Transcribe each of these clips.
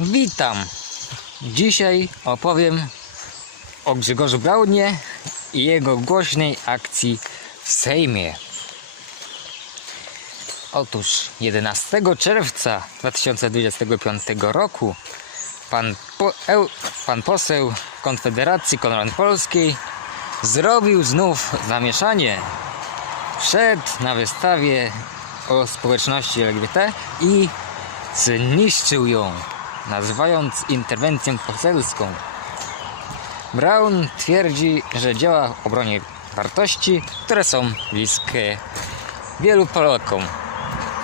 Witam! Dzisiaj opowiem o Grzegorzu Braunie i jego głośnej akcji w Sejmie. Otóż 11 czerwca 2025 roku pan, po, pan poseł Konfederacji Konrad Polskiej zrobił znów zamieszanie. Wszedł na wystawie o społeczności LGBT i zniszczył ją, nazywając interwencją poselską. Brown twierdzi, że działa w obronie wartości, które są bliskie wielu Polakom.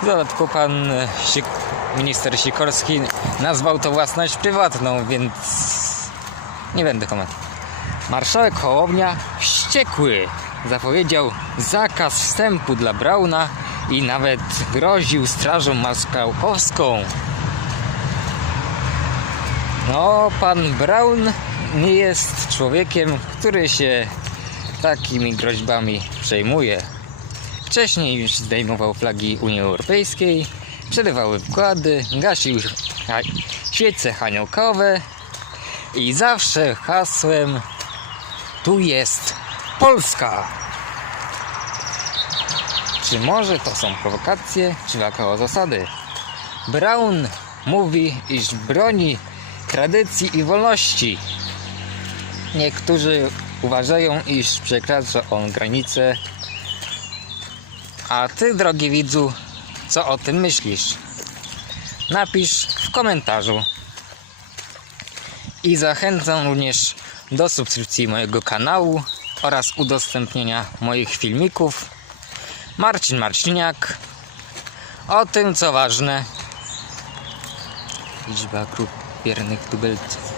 W dodatku pan Sik minister Sikorski nazwał to własność prywatną, więc nie będę komentował. Marszałek Hołownia wściekły zapowiedział zakaz wstępu dla Brauna i nawet groził strażą marszałkowską. No, pan Braun nie jest człowiekiem, który się takimi groźbami przejmuje. Wcześniej już zdejmował flagi Unii Europejskiej, przerywały wkłady, gasił świece haniokowe i zawsze hasłem tu jest Polska. Czy może to są prowokacje, czy walka o zasady? Brown mówi, iż broni tradycji i wolności. Niektórzy uważają, iż przekracza on granice. A ty, drogi widzu, co o tym myślisz? Napisz w komentarzu. I zachęcam również do subskrypcji mojego kanału oraz udostępnienia moich filmików. Marcin Marciniak. O tym, co ważne. Liczba grup соперник дубельт.